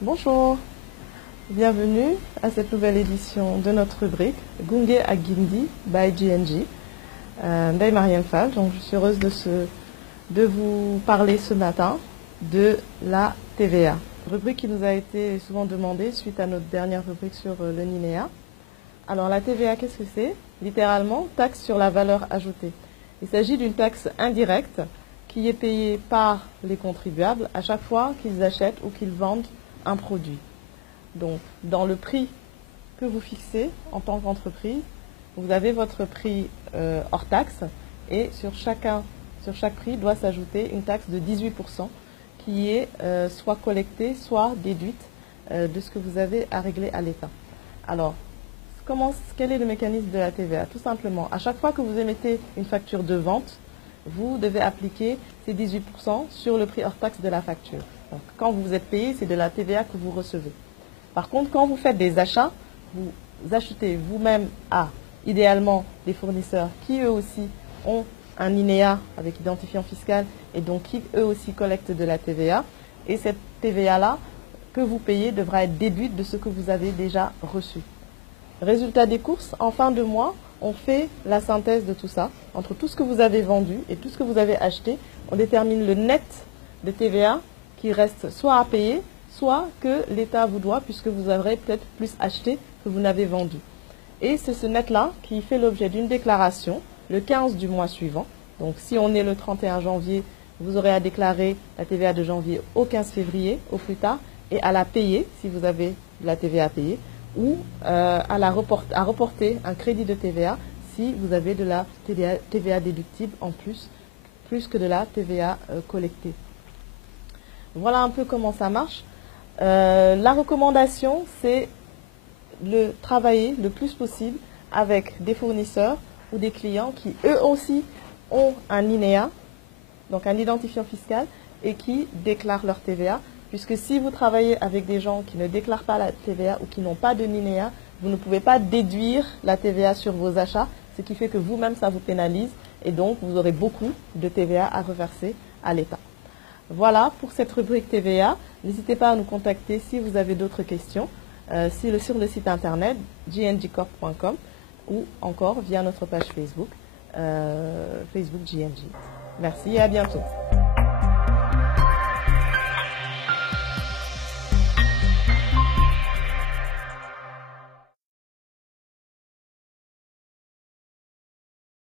Bonjour, bienvenue à cette nouvelle édition de notre rubrique Gunge ak Gindi by GNG. Ndeye Marième Fall, donc je suis heureuse de vous parler ce matin de la TVA. Rubrique qui nous a été souvent demandée suite à notre dernière rubrique sur le NINEA. Alors la TVA, qu'est-ce que c'est? Littéralement, taxe sur la valeur ajoutée. Il s'agit d'une taxe indirecte qui est payée par les contribuables à chaque fois qu'ils achètent ou qu'ils vendent un produit. Donc, dans le prix que vous fixez en tant qu'entreprise, vous avez votre prix hors taxe et sur chaque prix doit s'ajouter une taxe de 18% qui est soit collectée, soit déduite de ce que vous avez à régler à l'État. Alors, quel est le mécanisme de la TVA? Tout simplement, à chaque fois que vous émettez une facture de vente, vous devez appliquer ces 18% sur le prix hors taxe de la facture. Donc, quand vous êtes payé, c'est de la TVA que vous recevez. Par contre, quand vous faites des achats, vous achetez vous-même à, idéalement, des fournisseurs qui, eux aussi, ont un INEA avec identifiant fiscal et donc qui, eux aussi, collectent de la TVA. Et cette TVA-là, que vous payez, devra être déduite de ce que vous avez déjà reçu. Résultat des courses, en fin de mois, on fait la synthèse de tout ça. Entre tout ce que vous avez vendu et tout ce que vous avez acheté, on détermine le net de TVA qui reste soit à payer, soit que l'État vous doit, puisque vous aurez peut-être plus acheté que vous n'avez vendu. Et c'est ce net-là qui fait l'objet d'une déclaration le 15 du mois suivant. Donc si on est le 31 janvier, vous aurez à déclarer la TVA de janvier au 15 février, au plus tard, et à la payer, si vous avez de la TVA à payer, ou à reporter un crédit de TVA si vous avez de la TVA déductible en plus que de la TVA collectée. Voilà un peu comment ça marche. La recommandation, c'est de travailler le plus possible avec des fournisseurs ou des clients qui, eux aussi, ont un INEA, donc un identifiant fiscal, et qui déclarent leur TVA. Puisque si vous travaillez avec des gens qui ne déclarent pas la TVA ou qui n'ont pas de NINEA, vous ne pouvez pas déduire la TVA sur vos achats, ce qui fait que vous-même, ça vous pénalise et donc vous aurez beaucoup de TVA à reverser à l'État. Voilà pour cette rubrique TVA. N'hésitez pas à nous contacter si vous avez d'autres questions sur le site internet gnjcorp.com ou encore via notre page Facebook, Facebook GNG. Merci et à bientôt.